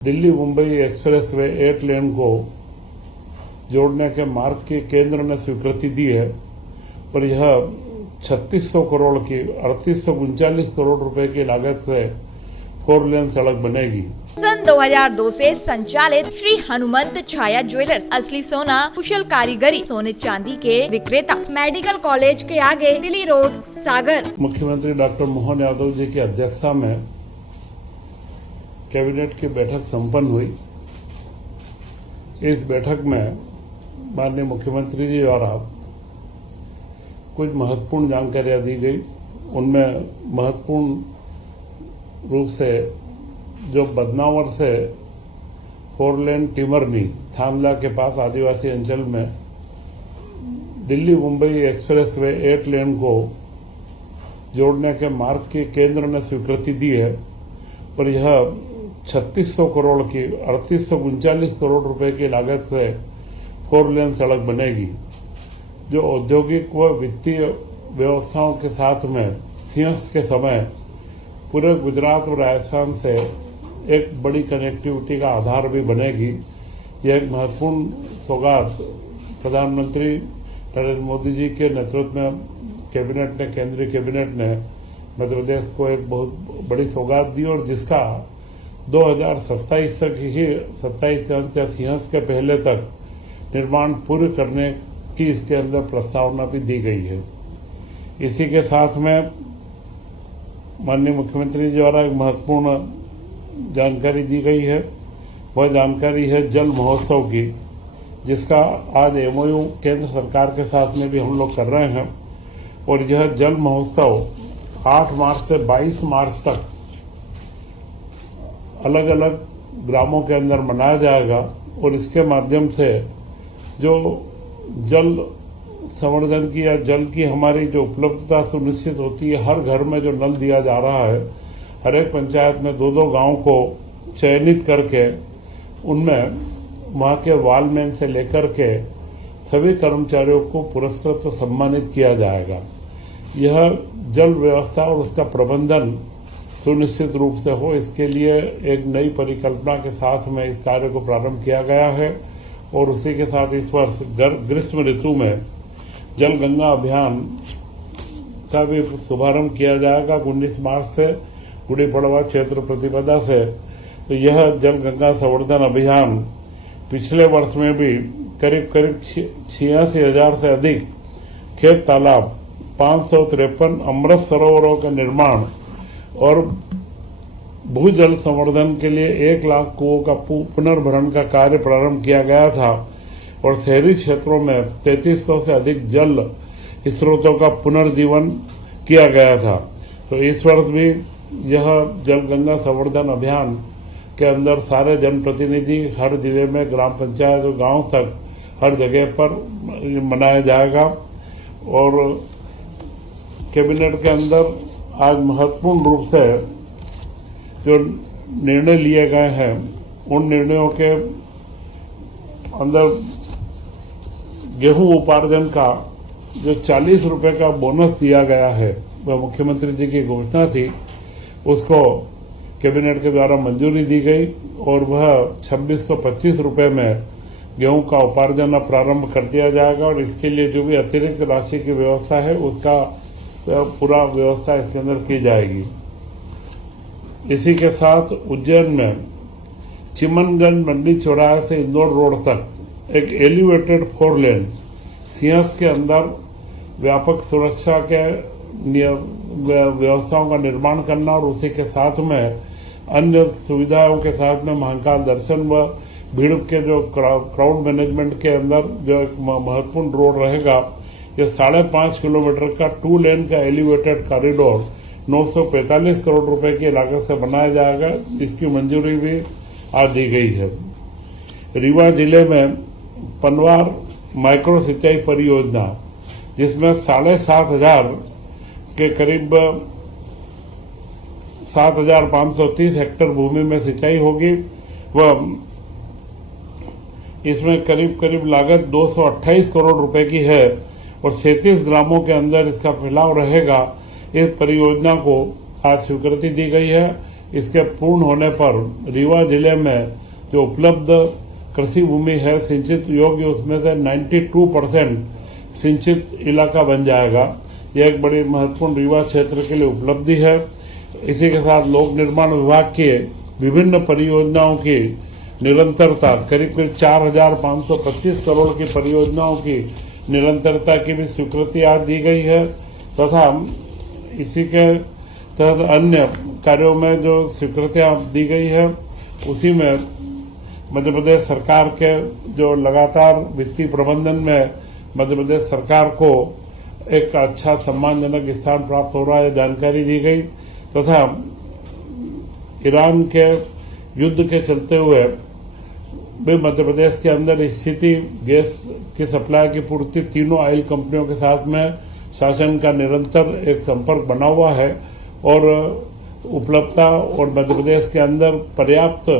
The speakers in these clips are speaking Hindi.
दिल्ली मुंबई एक्सप्रेसवे 8 लेन को जोड़ने के मार्ग की केंद्र ने स्वीकृति दी है, पर यह 3600 करोड़ की 3839 करोड़ रुपए की लागत से 4 लेन सड़क बनेगी। सन 2002 से संचालित श्री हनुमंत छाया ज्वेलर्स असली सोना कुशल कारीगरी सोने चांदी के विक्रेता मेडिकल कॉलेज के आगे दिल्ली रोड सागर। मुख्यमंत्री डॉक्टर मोहन यादव जी की अध्यक्षता में कैबिनेट की बैठक संपन्न हुई। इस बैठक में माननीय मुख्यमंत्री जी द्वारा कुछ महत्वपूर्ण जानकारियां दी गई। उनमें महत्वपूर्ण रूप से जो बदनावर से 4 लेन टिमरनी थानला के पास आदिवासी अंचल में दिल्ली मुंबई एक्सप्रेसवे 8 लेन को जोड़ने के मार्ग की केंद्र ने स्वीकृति दी है, पर यह 3600 करोड़ की 3839 करोड़ रुपए की लागत से 4 लेन सड़क बनेगी, जो औद्योगिक व वित्तीय व्यवस्थाओं के साथ में सिंहस्थ के समय पूरे गुजरात और राजस्थान से एक बड़ी कनेक्टिविटी का आधार भी बनेगी। यह एक महत्वपूर्ण सौगात प्रधानमंत्री नरेंद्र मोदी जी के नेतृत्व में केंद्रीय कैबिनेट ने मध्य प्रदेश को एक बहुत बड़ी सौगात दी, और जिसका 2027 तक ही 27 के अंत या सिंहस्थ के पहले तक निर्माण पूर्ण करने की इसके अंदर प्रस्तावना भी दी गई है। इसी के साथ में माननीय मुख्यमंत्री जी द्वारा एक महत्वपूर्ण जानकारी दी गई है। वह जानकारी है जल महोत्सव की, जिसका आज एमओयू केंद्र सरकार के साथ में भी हम लोग कर रहे हैं, और यह जल महोत्सव 8 मार्च से 22 मार्च तक अलग अलग ग्रामों के अंदर मनाया जाएगा, और इसके माध्यम से जो जल संवर्धन की या जल की हमारी जो उपलब्धता सुनिश्चित होती है। हर घर में जो नल दिया जा रहा है, हर एक पंचायत में 2-2 गांव को चयनित करके उनमें वहां के वालमैन से लेकर के सभी कर्मचारियों को पुरस्कृत तो सम्मानित किया जाएगा। यह जल व्यवस्था और उसका प्रबंधन सुनिश्चित रूप से हो, इसके लिए एक नई परिकल्पना के साथ में इस कार्य को प्रारंभ किया गया है। और उसी के साथ इस वर्ष ग्रीष्म ऋतु में जल गंगा अभियान का भी शुभारंभ किया जाएगा 19 मार्च से गुड़ी पड़वा क्षेत्र प्रतिपदा से। तो यह जल गंगा संवर्धन अभियान पिछले वर्ष में भी करीब 86,000 से अधिक खेत तालाब, 553 अमृत सरोवरों का निर्माण और भूजल संवर्धन के लिए 1 लाख कुओं का पुनर्भरण का कार्य प्रारंभ किया गया था, और शहरी क्षेत्रों में 3300 से अधिक जल स्रोतों का पुनर्जीवन किया गया था। तो इस वर्ष भी यह जल गंगा संवर्धन अभियान के अंदर सारे जनप्रतिनिधि हर जिले में ग्राम पंचायत और गांव तक हर जगह पर मनाया जाएगा। और कैबिनेट के अंदर आज महत्वपूर्ण रूप से जो निर्णय लिए गए हैं, उन निर्णयों के अंदर गेहूं उपार्जन का जो 40 रुपए का बोनस दिया गया है, वह मुख्यमंत्री जी की घोषणा थी, उसको कैबिनेट के द्वारा मंजूरी दी गई, और वह 2625 रुपए में गेहूं का उपार्जन अब प्रारंभ कर दिया जाएगा। और इसके लिए जो भी अतिरिक्त राशि की व्यवस्था है, उसका पूरा व्यवस्था इसके अंदर की जाएगी। इसी के साथ उज्जैन में चिमनगंज मंडी चौराहे से इंदौर रोड तक एक एलिवेटेड 4 लेन सिंहस्थ के अंदर व्यापक सुरक्षा के व्यवस्थाओं का निर्माण करना, और उसी के साथ में अन्य सुविधाओं के साथ में महाकाल दर्शन व भीड़ के जो क्राउड मैनेजमेंट के अंदर जो एक महत्वपूर्ण रोड रहेगा, ये 5.5 किलोमीटर का 2 लेन का एलिवेटेड कॉरिडोर 945 करोड़ रुपए की लागत से बनाया जाएगा। इसकी मंजूरी भी आज दी गई है। रीवा जिले में पनवार माइक्रो सिंचाई परियोजना, जिसमें 7,500 के करीब 7,530 हेक्टेयर भूमि में सिंचाई होगी, वह इसमें करीब लागत 228 करोड़ रुपए की है, और 37 ग्रामों के अंदर इसका फैलाव रहेगा। इस परियोजना को आज स्वीकृति दी गई है। इसके पूर्ण होने पर रीवा जिले में जो उपलब्ध कृषि भूमि है सिंचित योग्य, उसमें से 92% सिंचित इलाका बन जाएगा। यह एक बड़ी महत्वपूर्ण रीवा क्षेत्र के लिए उपलब्धि है। इसी के साथ लोक निर्माण विभाग के विभिन्न परियोजनाओं की निरंतरता, करीब 4,525 करोड़ की परियोजनाओं की निरंतरता की भी स्वीकृति आज दी गई है तथा इसी के तहत अन्य कार्यों में जो स्वीकृतियां दी गई है उसी में मध्य प्रदेश सरकार के जो लगातार वित्तीय प्रबंधन में मध्य प्रदेश सरकार को एक अच्छा सम्मानजनक स्थान प्राप्त हो रहा है, जानकारी दी गई तथा ईरान के युद्ध के चलते हुए भी मध्य प्रदेश के अंदर स्थिति गैस की सप्लाई की पूर्ति तीनों ऑयल कंपनियों के साथ में शासन का निरंतर एक संपर्क बना हुआ है और उपलब्धता और मध्य प्रदेश के अंदर पर्याप्त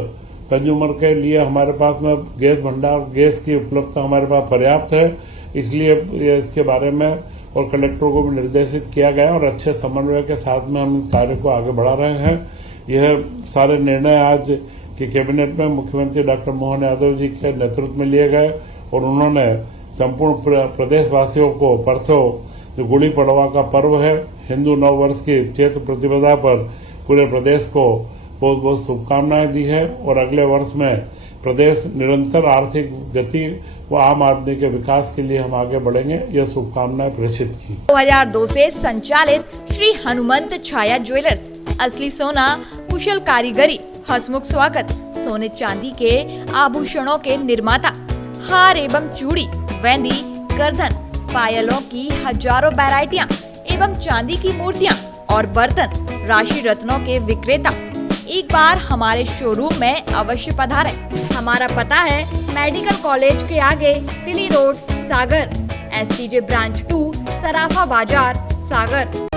कंज्यूमर के लिए हमारे पास में गैस भंडार, गैस की उपलब्धता हमारे पास पर्याप्त है। इसलिए इसके बारे में और कलेक्टर को भी निर्देशित किया गया और अच्छे समन्वय के साथ में हम इस कार्य को आगे बढ़ा रहे हैं। यह सारे निर्णय आज की कैबिनेट में मुख्यमंत्री डॉक्टर मोहन यादव जी के नेतृत्व में लिए गए और उन्होंने संपूर्ण प्रदेशवासियों को परसों जो गुड़ी पड़वा का पर्व है, हिंदू नव वर्ष की चैत्र प्रतिपदा पर पूरे प्रदेश को बहुत बहुत शुभकामनाएं दी है और अगले वर्ष में प्रदेश निरंतर आर्थिक गति व आम आदमी के विकास के लिए हम आगे बढ़ेंगे, यह शुभकामनाएं प्रेषित की। 2002 से संचालित श्री हनुमंत छाया ज्वेलर्स, असली सोना, कुशल कारीगरी, हसमुख स्वागत, सोने चांदी के आभूषणों के निर्माता, हार एवं चूड़ी, वेंदी, गर्दन, पायलों की हजारों वैरायटियां एवं चांदी की मूर्तियां और बर्तन, राशि रत्नों के विक्रेता। एक बार हमारे शोरूम में अवश्य पधारें। हमारा पता है मेडिकल कॉलेज के आगे, दिल्ली रोड, सागर, SCJ ब्रांच 2, सराफा बाजार, सागर।